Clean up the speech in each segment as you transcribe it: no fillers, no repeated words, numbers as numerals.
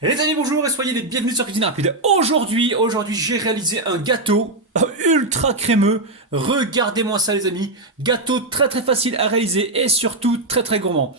Les amis, bonjour et soyez les bienvenus sur Cuisine Rapide. Aujourd'hui, j'ai réalisé un gâteau ultra crémeux. Regardez-moi ça les amis. Gâteau très très facile à réaliser et surtout très très gourmand.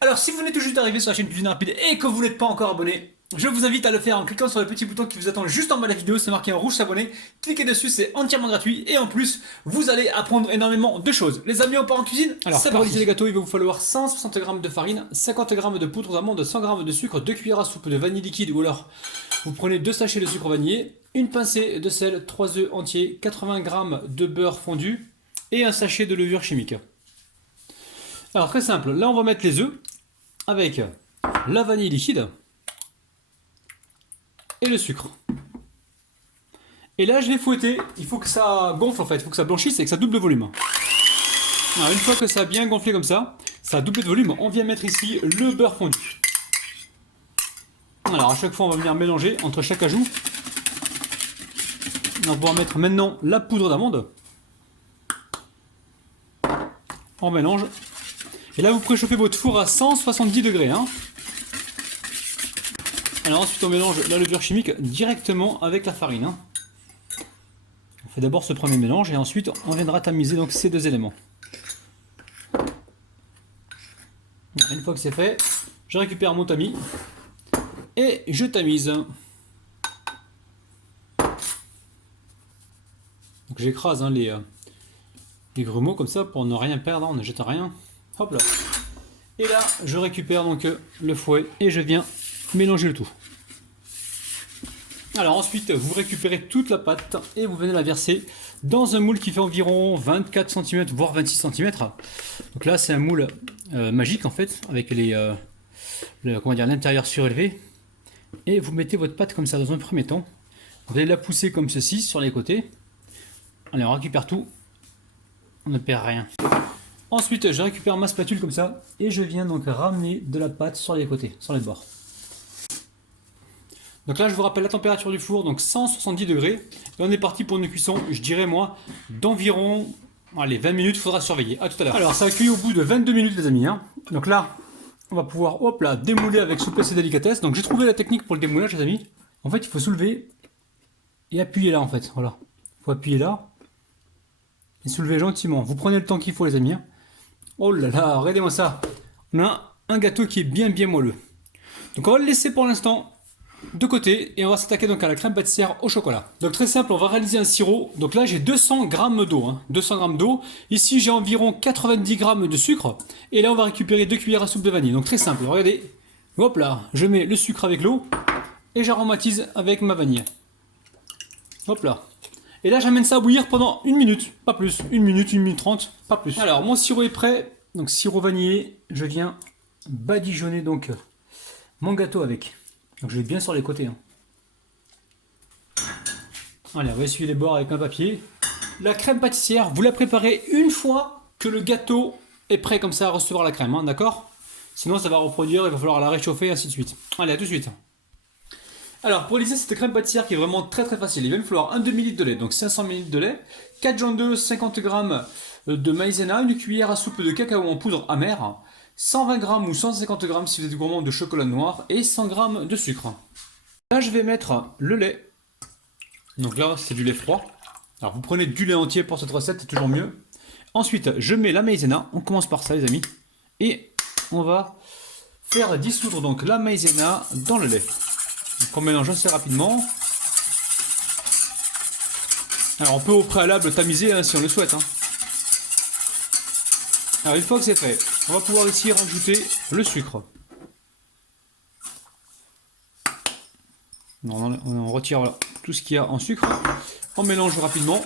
Alors si vous venez tout juste d'arriver sur la chaîne Cuisine Rapide et que vous n'êtes pas encore abonné, je vous invite à le faire en cliquant sur le petit bouton qui vous attend juste en bas de la vidéo, c'est marqué en rouge s'abonner. Cliquez dessus, c'est entièrement gratuit et en plus, vous allez apprendre énormément de choses. Les amis, on part en cuisine. Alors pour réaliser les gâteaux, il va vous falloir 160 g de farine, 50 g de poudre d'amande, 100 g de sucre, 2 cuillères à soupe de vanille liquide ou alors vous prenez 2 sachets de sucre vanillé, une pincée de sel, 3 œufs entiers, 80 g de beurre fondu et un sachet de levure chimique. Alors très simple, là on va mettre les œufs avec la vanille liquide et le sucre. Et là je vais fouetter, il faut que ça gonfle en fait, il faut que ça blanchisse et que ça double de volume. Alors une fois que ça a bien gonflé comme ça a doublé de volume, on vient mettre ici le beurre fondu. Alors à chaque fois on va venir mélanger entre chaque ajout. On va pouvoir mettre maintenant la poudre d'amande. On mélange. Et là vous préchauffez votre four à 170 degrés. Alors ensuite on mélange la levure chimique directement avec la farine. On fait d'abord ce premier mélange et ensuite on viendra tamiser donc ces deux éléments. Une fois que c'est fait, je récupère mon tamis et je tamise. Donc j'écrase les grumeaux comme ça pour ne rien perdre, on ne jette rien. Hop là. Et là je récupère donc le fouet et je viens mélanger le tout. Alors ensuite vous récupérez toute la pâte et vous venez la verser dans un moule qui fait environ 24 cm voire 26 cm. Donc là c'est un moule magique en fait avec l'intérieur surélevé. Et vous mettez votre pâte comme ça dans un premier temps. Vous allez la pousser comme ceci sur les côtés. Allez, on récupère tout. On ne perd rien. Ensuite je récupère ma spatule comme ça et je viens donc ramener de la pâte sur les côtés, sur les bords. Donc là je vous rappelle la température du four, donc 170 degrés. Et on est parti pour une cuisson, je dirais moi, d'environ 20 minutes, il faudra surveiller. A tout à l'heure. Alors ça a cuit au bout de 22 minutes les amis. Donc là, on va pouvoir démouler avec souplesse et délicatesse. Donc j'ai trouvé la technique pour le démoulage les amis. En fait il faut soulever et appuyer là en fait. Voilà. Il faut appuyer là et soulever gentiment. Vous prenez le temps qu'il faut les amis. Oh là là, regardez-moi ça. On a un gâteau qui est bien moelleux. Donc on va le laisser pour l'instant de côté et on va s'attaquer donc à la crème pâtissière au chocolat. Donc très simple, on va réaliser un sirop. Donc là j'ai 200 g d'eau, 200 g d'eau. Ici j'ai environ 90 g de sucre et là on va récupérer 2 cuillères à soupe de vanille. Donc très simple, regardez. Hop là, je mets le sucre avec l'eau et j'aromatise avec ma vanille. Hop là. Et là j'amène ça à bouillir pendant 1 minute, pas plus. 1 minute, 1 minute 30, pas plus. Alors mon sirop est prêt. Donc sirop vanillé, je viens badigeonner donc mon gâteau avec. Donc je vais bien sur les côtés. Allez, on va essuyer les bords avec un papier. La crème pâtissière, vous la préparez une fois que le gâteau est prêt comme ça à recevoir la crème, d'accord? Sinon ça va reproduire, il va falloir la réchauffer, ainsi de suite. Allez, à tout de suite. Alors pour réaliser cette crème pâtissière qui est vraiment très facile, il va me falloir un demi-litre de lait, donc 500 ml de lait, 4 jaunes d'œufs, 50 g de maïzena, une cuillère à soupe de cacao en poudre amère, 120 g ou 150 g si vous êtes gourmand de chocolat noir et 100 g de sucre. Là je vais mettre le lait. Donc là c'est du lait froid. Alors vous prenez du lait entier pour cette recette, c'est toujours mieux. Ensuite je mets la maïzena, on commence par ça les amis. Et on va faire dissoudre donc la maïzena dans le lait. Donc on mélange assez rapidement. Alors on peut au préalable tamiser si on le souhaite. Alors une fois que c'est fait, on va pouvoir ici rajouter le sucre. On retire tout ce qu'il y a en sucre. On mélange rapidement.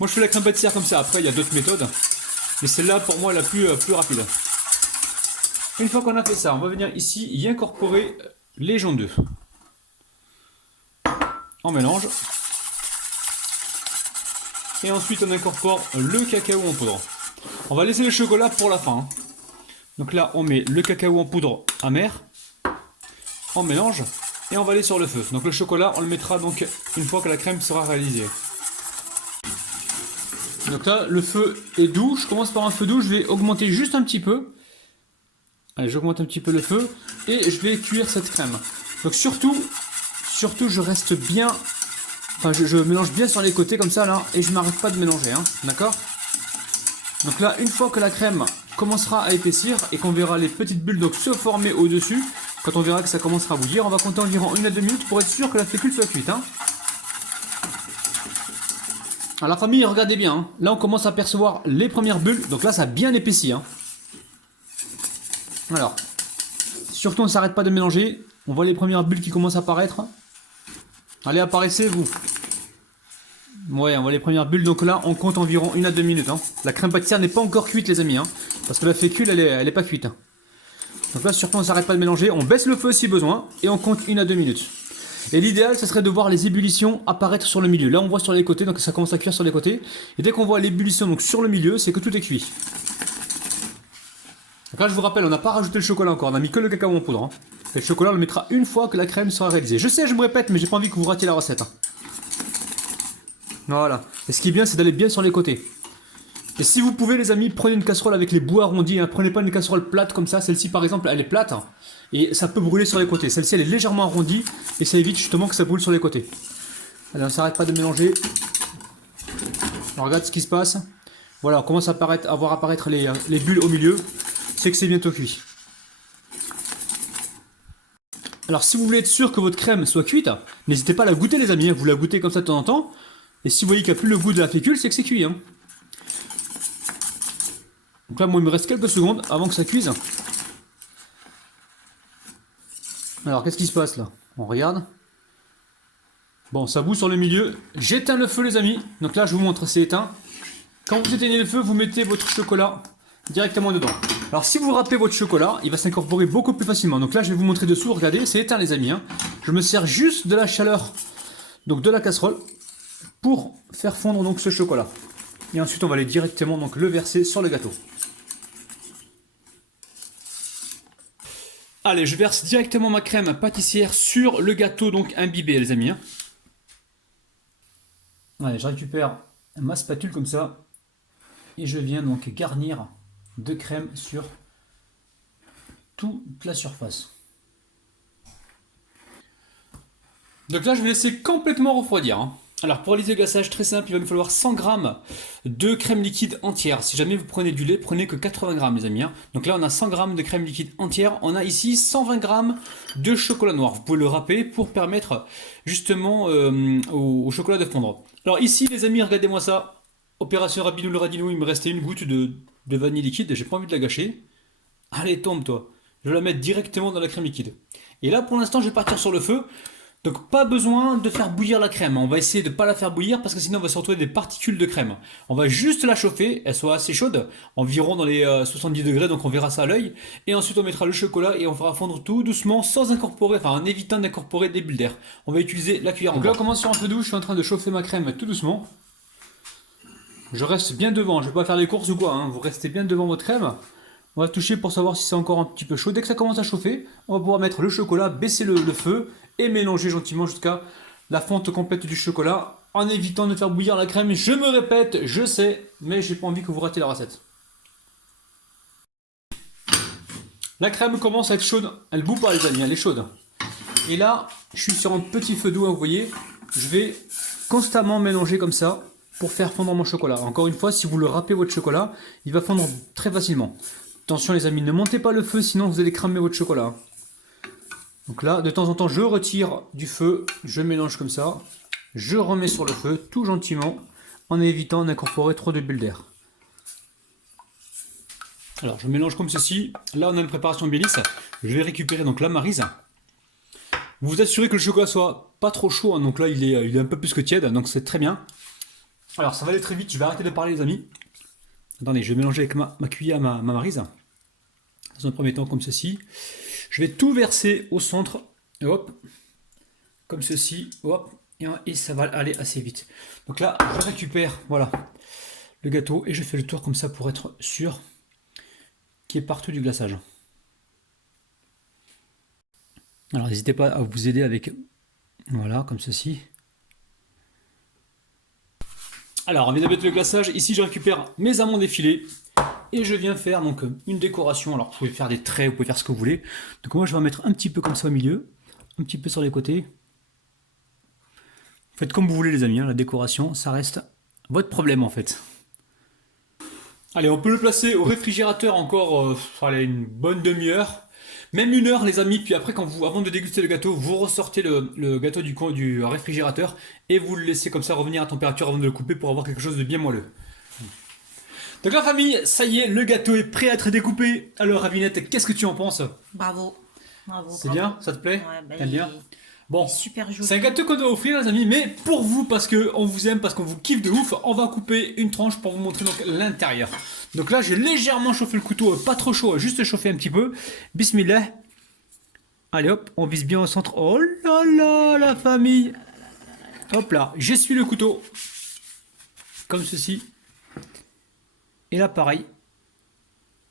Moi je fais la crème pâtissière comme ça, après il y a d'autres méthodes. Mais celle-là pour moi la plus rapide. Une fois qu'on a fait ça, on va venir ici y incorporer les jaunes d'œufs. On mélange. Et ensuite on incorpore le cacao en poudre. On va laisser le chocolat pour la fin. Donc là on met le cacao en poudre amer. On mélange. Et on va aller sur le feu. Donc le chocolat on le mettra donc une fois que la crème sera réalisée. Donc là le feu est doux. Je commence par un feu doux. Je vais augmenter juste un petit peu. Allez, j'augmente un petit peu le feu. Et je vais cuire cette crème. Donc surtout je reste bien, enfin je mélange bien sur les côtés comme ça là, et je m'arrête pas de mélanger, hein, d'accord? Donc là, une fois que la crème commencera à épaissir et qu'on verra les petites bulles donc se former au-dessus, quand on verra que ça commencera à bouillir, on va compter environ 1 à 2 minutes pour être sûr que la fécule soit cuite, hein. Alors la famille, regardez bien, hein. Là on commence à percevoir les premières bulles, donc là ça a bien épaissi, hein. Alors, surtout on ne s'arrête pas de mélanger, on voit les premières bulles qui commencent à apparaître. Allez, apparaissez vous. Ouais, on voit les premières bulles, donc là on compte environ 1 à 2 minutes, hein. La crème pâtissière n'est pas encore cuite les amis, hein, parce que la fécule elle est pas cuite, hein. Donc là surtout on ne s'arrête pas de mélanger, on baisse le feu si besoin, et on compte 1 à 2 minutes. Et l'idéal, ce serait de voir les ébullitions apparaître sur le milieu. Là, on voit sur les côtés, donc ça commence à cuire sur les côtés. Et dès qu'on voit l'ébullition donc sur le milieu, c'est que tout est cuit. Donc là, je vous rappelle, on n'a pas rajouté le chocolat encore, on a mis que le cacao en poudre, hein. Et le chocolat, on le mettra une fois que la crème sera réalisée. Je sais, je me répète, mais j'ai pas envie que vous ratiez la recette, hein. Voilà. Et ce qui est bien, c'est d'aller bien sur les côtés. Et si vous pouvez, les amis, prenez une casserole avec les bouts arrondis, hein. Prenez pas une casserole plate comme ça. Celle-ci, par exemple, elle est plate, hein, et ça peut brûler sur les côtés. Celle-ci, elle est légèrement arrondie et ça évite justement que ça brûle sur les côtés. Allez, on s'arrête pas de mélanger. On regarde ce qui se passe. Voilà, on commence à voir apparaître les bulles au milieu. C'est que c'est bientôt cuit. Alors, si vous voulez être sûr que votre crème soit cuite, n'hésitez pas à la goûter, les amis, hein. Vous la goûtez comme ça de temps en temps. Et si vous voyez qu'il n'y a plus le goût de la fécule, c'est que c'est cuit, hein. Donc là, moi, il me reste quelques secondes avant que ça cuise. Alors, qu'est-ce qui se passe là? On regarde. Bon, ça bout sur le milieu. J'éteins le feu, les amis. Donc là, je vous montre, c'est éteint. Quand vous éteignez le feu, vous mettez votre chocolat directement dedans. Alors, si vous râpez votre chocolat, il va s'incorporer beaucoup plus facilement. Donc là, je vais vous montrer dessous. Regardez, c'est éteint, les amis, hein. Je me sers juste de la chaleur donc de la casserole pour faire fondre donc ce chocolat. Et ensuite, on va aller directement donc le verser sur le gâteau. Allez, je verse directement ma crème pâtissière sur le gâteau donc imbibé, les amis, hein. Allez, je récupère ma spatule comme ça et je viens donc garnir de crème sur toute la surface. Donc là, je vais laisser complètement refroidir, hein. Alors pour réaliser le glaçage, très simple, il va nous falloir 100 g de crème liquide entière. Si jamais vous prenez du lait, prenez que 80 g, les amis, hein. Donc là on a 100 g de crème liquide entière. On a ici 120 g de chocolat noir. Vous pouvez le râper pour permettre justement au chocolat de fondre. Alors ici les amis, regardez-moi ça. Opération Rabinou le Radinou, il me restait une goutte de vanille liquide. J'ai pas envie de la gâcher. Allez, tombe toi. Je vais la mettre directement dans la crème liquide. Et là pour l'instant je vais partir sur le feu. Donc pas besoin de faire bouillir la crème, on va essayer de ne pas la faire bouillir parce que sinon on va se retrouver des particules de crème. On va juste la chauffer, elle soit assez chaude, environ dans les 70 degrés, donc on verra ça à l'œil. Et ensuite on mettra le chocolat et on fera fondre tout doucement sans incorporer, enfin en évitant d'incorporer des bulles d'air. On va utiliser la cuillère en bois. Donc là on commence sur un feu doux, je suis en train de chauffer ma crème tout doucement. Je reste bien devant, je ne vais pas faire les courses ou quoi, hein. Vous restez bien devant votre crème. On va toucher pour savoir si c'est encore un petit peu chaud. Dès que ça commence à chauffer, on va pouvoir mettre le chocolat, baisser le feu et mélanger gentiment jusqu'à la fonte complète du chocolat en évitant de faire bouillir la crème. Je me répète, je sais, mais j'ai pas envie que vous ratiez la recette. La crème commence à être chaude, elle bout pas les amis, elle est chaude. Et là, je suis sur un petit feu doux, vous voyez, je vais constamment mélanger comme ça pour faire fondre mon chocolat. Encore une fois, si vous le râpez votre chocolat, il va fondre très facilement. Attention les amis, ne montez pas le feu, sinon vous allez cramer votre chocolat. Donc là, de temps en temps, je retire du feu, je mélange comme ça, je remets sur le feu, tout gentiment, en évitant d'incorporer trop de bulles d'air. Alors, je mélange comme ceci. Là, on a une préparation bien lisse. Je vais récupérer donc la maryse. Vous vous assurez que le chocolat soit pas trop chaud, hein. Donc là, il est un peu plus que tiède, donc c'est très bien. Alors, ça va aller très vite, je vais arrêter de parler les amis. Attendez, je vais mélanger avec ma cuillère, ma maryse. Dans un premier temps, comme ceci. Je vais tout verser au centre. Hop. Comme ceci. Hop. Et ça va aller assez vite. Donc là, je récupère, voilà, le gâteau. Et je fais le tour comme ça pour être sûr qu'il y ait partout du glaçage. Alors, n'hésitez pas à vous aider avec... Voilà, comme ceci. Alors, on vient de mettre le glaçage. Ici, je récupère mes amandes effilées. Et je viens faire donc une décoration. Alors, vous pouvez faire des traits, vous pouvez faire ce que vous voulez. Donc, moi, je vais en mettre un petit peu comme ça au milieu. un petit peu sur les côtés. Faites comme vous voulez les amis, hein, la décoration, ça reste votre problème en fait. Allez, on peut le placer au réfrigérateur encore allez, une bonne demi-heure. Même 1 heure les amis, puis après avant de déguster le gâteau, vous ressortez le gâteau du réfrigérateur et vous le laissez comme ça revenir à température avant de le couper pour avoir quelque chose de bien moelleux. Donc la famille, ça y est, le gâteau est prêt à être découpé. Alors Ravinette, qu'est-ce que tu en penses? Bravo. Bravo. C'est bien? Ça te plaît? Ouais, bah, T'aimes bien? Bon, super joli. c'est un gâteau qu'on doit offrir les amis, mais pour vous, parce qu'on vous aime, parce qu'on vous kiffe de ouf, on va couper une tranche pour vous montrer donc l'intérieur. Donc là, j'ai légèrement chauffé le couteau, pas trop chaud, juste chauffer un petit peu. Bismillah. Allez hop, on vise bien au centre. Oh là là, la famille. Hop là, j'essuie le couteau. Comme ceci. Et là, pareil.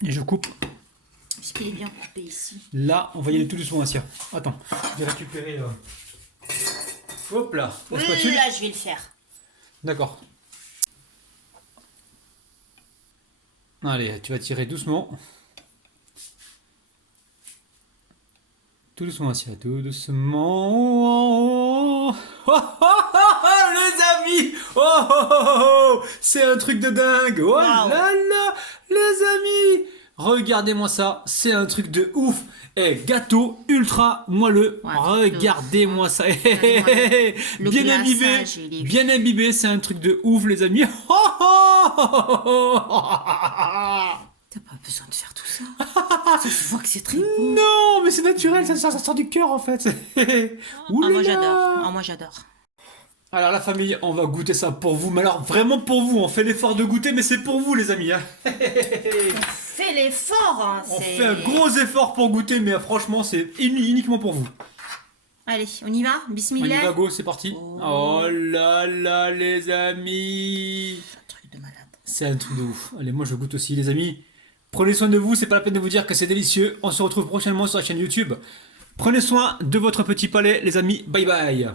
Et je coupe. Est-ce qu'il est bien coupé ici? Là, on va y aller tout doucement, Assia. Attends, je vais récupérer... Hop là, la spatule. Là, je vais le faire. D'accord. Allez, tu vas tirer doucement. Tout doucement, Assia, tout doucement. Oh, oh, oh, oh, les amis! Oh, oh, oh, oh, c'est un truc de dingue! Oh là là, les amis! Regardez-moi ça, c'est un truc de ouf. Et gâteau ultra moelleux. Ouais, regardez-moi ça. Le Bien imbibé, c'est un truc de ouf les amis. Oh, oh, oh, oh, oh. T'as pas besoin de faire tout ça. Ça se voit que c'est très bon. Non, mais c'est naturel, ça sort du cœur en fait. Moi j'adore. Moi j'adore. Alors la famille, on va goûter ça pour vous. Mais alors vraiment pour vous, on fait l'effort de goûter, mais c'est pour vous les amis. Hein. On fait l'effort. Hein, on fait un gros effort pour goûter, mais franchement c'est uniquement pour vous. Allez, on y va. Bismillah. On y va, go, c'est parti. Oh là là les amis. C'est un truc de malade. C'est un truc de ouf. Allez, moi je goûte aussi les amis. Prenez soin de vous, c'est pas la peine de vous dire que c'est délicieux. On se retrouve prochainement sur la chaîne YouTube. Prenez soin de votre petit palais les amis. Bye bye.